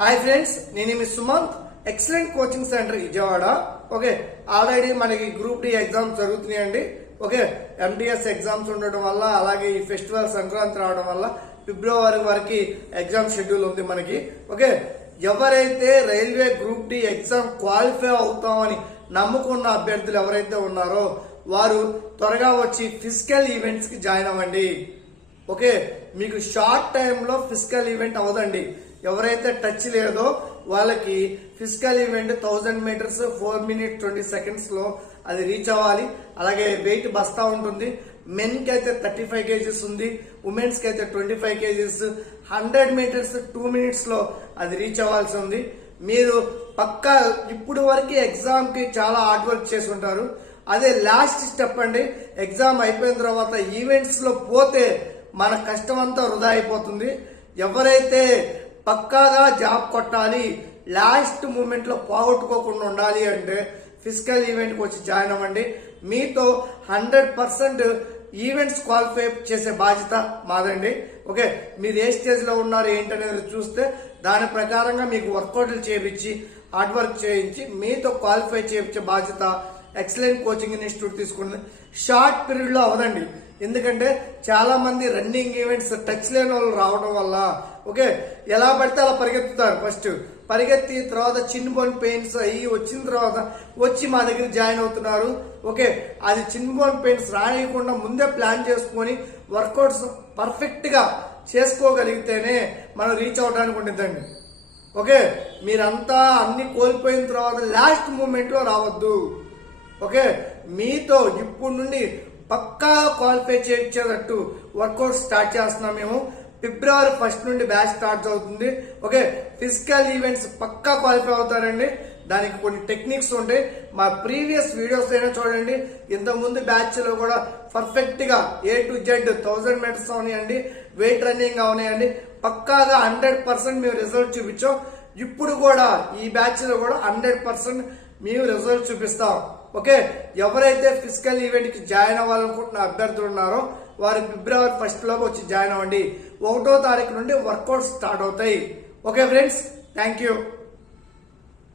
Hi friends, నేను మీ Sumanth, excellent coaching centre Vijayawada. Okay, already మనకి గ్రూప్ డి ఎగ్జామ్స్ జరుగుతున్నాయండి. ఓకే, ఎంటీఎస్ ఎగ్జామ్స్ ఉండడం వల్ల, అలాగే ఈ ఫెస్టివల్ సంక్రాంతి రావడం వల్ల ఫిబ్రవరి వరకు ఎగ్జామ్ షెడ్యూల్ ఉంది మనకి. ఓకే, ఎవరైతే railway group D exam qualify అవుతామని నమ్ముకున్న అభ్యర్థులు ఎవరైతే ఉన్నారో వారు త్వరగా వచ్చి ఫిజికల్ ఈవెంట్స్ కి జాయిన్ అవ్వండి. ఓకే, మీకు షార్ట్ టైంలో ఫిజికల్ ఈవెంట్ అవదండి. ఎవరైతే టచ్ లేదో వాళ్ళకి physical event 1000 meters 4 minutes 20 seconds లో అది రీచ్ అవ్వాలి. అలాగే వెయిట్ బస్తా ఉంటుంది. మెన్ కి అయితే 35 kgs ఉంది, ఉమెన్స్ కి అయితే 25 kgs. 100 meters 2 minutes లో అది రీచ్ అవ్వాల్సి ఉంది. మీరు పక్కా ఇప్పుడు వరకు ఎగ్జామ్ కి చాలా హార్డ్ వర్క్ చేసి ఉంటారు. అదే లాస్ట్ స్టెప్ అండి. ఎగ్జామ్ అయిపోయిన తర్వాత ఈవెంట్స్ లో పోతే మన కష్టం అంతా వృధా అయిపోతుంది. ఎవరైతే పక్కాగా జాబ్ కొట్టాలి, లాస్ట్ మూమెంట్ లో పోగొట్టుకోకుండా ఉండాలి అంటే ఫిజికల్ ఈవెంట్ కి వచ్చి జాయిన్ అవ్వండి. మీతో 100% ఈవెంట్స్ క్వాలిఫై చేసే బాధ్యత మాదండి. ఓకే, మీరు ఏ స్టేజ్ లో ఉన్నారు ఏంటనేది చూస్తే దాని ప్రకారంగా మీకు వర్కౌట్లు చేయించి హార్డ్ వర్క్ చేయించి మీతో క్వాలిఫై చేయించే బాధ్యత ఎక్సలెంట్ కోచింగ్ ఇన్స్టిట్యూట్ తీసుకుంది. షార్ట్ పీరియడ్ లో అవదండి, ఎందుకంటే చాలా మంది రన్నింగ్ ఈవెంట్స్ టచ్ లేని వాళ్ళు రావడం వల్ల ఓకే ఎలా పడితే అలా పరిగెత్తుతారు. ఫస్ట్ పరిగెత్తి తర్వాత చిన్ బోన్ పెయిన్స్ అయ్యి వచ్చిన తర్వాత వచ్చి మా దగ్గర జాయిన్ అవుతున్నారు. ఓకే, అది చిన్ బోన్ పెయిన్స్ రానియకుండా ముందే ప్లాన్ చేసుకొని వర్కౌట్స్ పర్ఫెక్ట్ గా చేసుకోగలిగితేనే మనం రీచ్ అవడానికి ఉంటుందండి. ఓకే, మీరంతా అన్ని కోల్పోయిన తర్వాత లాస్ట్ మూమెంట్ లో రావద్దు. ఓకే, మీతో ఇప్పుడు నుండి పక్కా క్వాలిఫై చేయించేటట్టు వర్కౌట్ స్టార్ట్ చేస్తున్నాం మేము. ఫిబ్రవరి 1 నుండి బ్యాచ్ స్టార్ట్ అవుతుంది. ఓకే, ఫిజికల్ ఈవెంట్స్ పక్కా క్వాలిఫై అవుతారండి. దానికి కొన్ని టెక్నిక్స్ ఉంటాయి. మా ప్రీవియస్ వీడియోస్ అయినా చూడండి. ఇంతకుముందు బ్యాచ్ లో కూడా పర్ఫెక్ట్ గా A to Z 1000 meters అవనియండి, వెయిట్ రన్నింగ్ అవనియండి, పక్కాగా 100% మేము రిజల్ట్ చూపించాం. ఇప్పుడు కూడా ఈ బ్యాచ్ లో కూడా 100% మేము రిజల్ట్ చూపిస్తాం. ఓకే, ఎవరైతే ఫిజికల్ ఈవెంట్ కి జాయిన్ అవ్వాలనుకుంటున్న అభ్యర్థులు ఉన్నారో వారు ఫిబ్రవరి 1 లోకి వచ్చి జాయిన్ అవ్వండి. 1వ తారీఖు నుండి వర్కౌట్ స్టార్ట్ అవుతాయి. Okay friends, thank you.